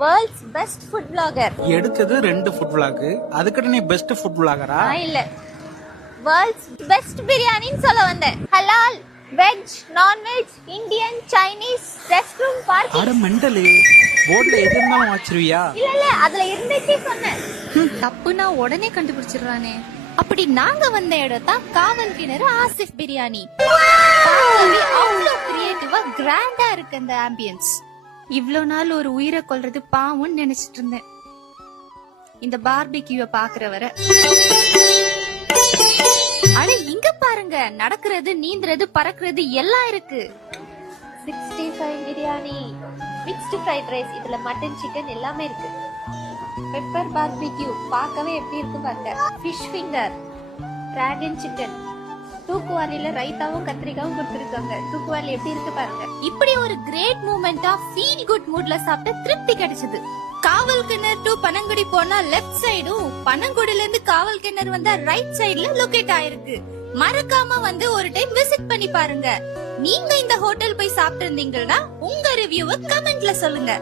World's best food vlogger. எடுத்தது 2 food vlog. அதுக்கிட்ட நீ பெஸ்ட் ஃபுட் vloggerா? இல்ல, வேர்ல்ட்ஸ் பெஸ்ட் பிரியாணின்னு சொல்ல வந்தேன். ஹலால், veg, non veg, Indian, Chinese, rest room, parking. அட மெண்டல், போர்ட்ல எது இருந்தாலும் வாச்சிருவியா? இல்ல அதுல இருந்துட்டே சொன்னேன். தப்புனா உடனே கண்டுபிடிச்சிடுறானே. அப்படி நாங்க வந்த இடம் தான் காவல் கிணறு ஆசிஃப் பிரியாணி. அவ்வளவு கிரியேட்டிவா கிராண்டா இருக்கு அந்த ஆம்பியன்ஸ். இவ்ளோ நாள் ஒரு உயிரை கொல்றது பாவம்னு நினைச்சிட்டு இருந்தேன், இந்த பார்பிக்யூவை பாக்குறவரை. அட இங்க பாருங்க, நடக்கிறது, நீந்துறது, பறக்கிறது எல்லாம் இருக்கு. 65 பிரியாணி, மிக்ஸ்டு ஃப்ரைட் ரைஸ், இதுல மட்டன், சிக்கன் எல்லாமே இருக்கு. பெப்பர் பார்பிக்யூ பார்க்கவே எப்படி இருக்கு பாருங்க. ஃபிஷ் ஃபிங்கர், டிராகன் சிக்கன், தூக்குவாலில ரைத்தாவும் கத்திரிக்காவும் கொடுத்திருக்காங்க. தூக்குவாலி எப்படி இருக்கு பாருங்க. இப்படி ஒரு கிரேட் மூமெண்டா ஃபீல் குட் மூட்ல சாப்பிட்ட திருப்தி கிடைச்சது. காவல் கிணறு டு பனங்குடி போனா லெஃப்ட் சைடும், பனங்குடில இருந்து காவல் கிணறு வந்தா ரைட் சைடுல லொகேட் ஆயிருக்கு. மறக்காம வந்து ஒரு டைம் விசிட் பண்ணி பாருங்க. நீங்க இந்த ஹோட்டல் போய் சாப்பிட்டு இருந்தீங்கன்னா உங்க ரிவ்யூவை கமெண்ட்ல சொல்லுங்க.